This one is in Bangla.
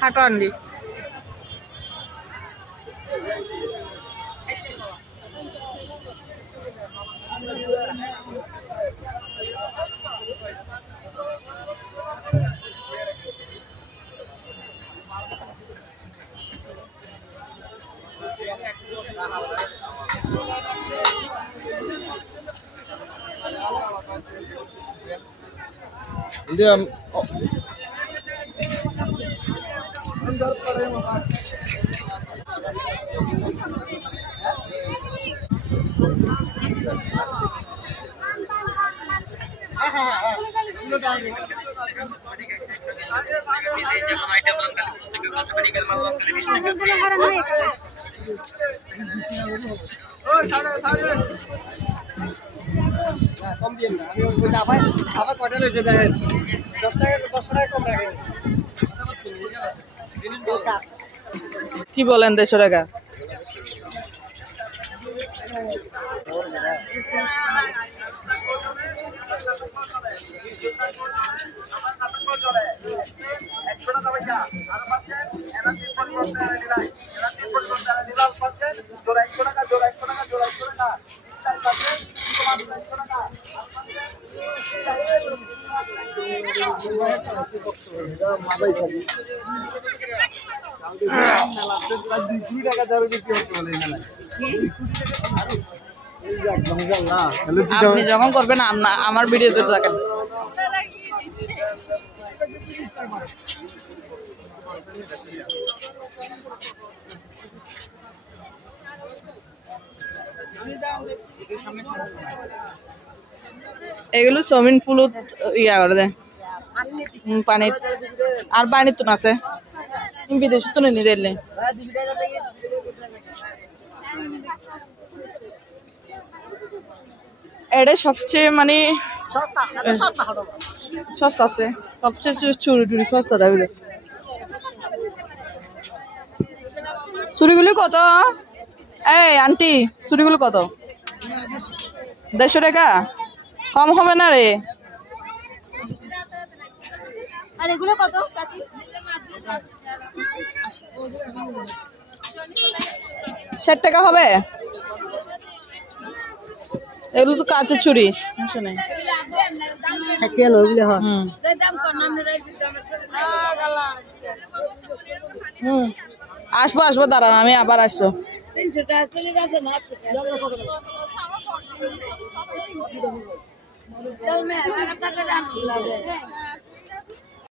হাঁটান্ডি কি বলেন 150 টাকা আপনি যখন করবেন আমার ভিডিওতে দেখেন এগুলো সুইমিং পুল ইয়া করে দেয় পানি আর পানি তো আছে বিদেশ তো নিয়ে দিলে এটা সবচেয়ে মানে সস্তা আছে সবচেয়ে চুরি টুরি সস্তা দাবি চুরিগুলো কত এই আন্টি চুরিগুলো কত 150 টাকা কম হবে না রে আর এগুলো কত চাচি 60 টাকা হবে এগুলো তো কাঁচের চুরি শুনে আসবো আসবো দাঁড়ান আমি আবার আসবো 300 টাকা চলে যাবে না চল মে টাকা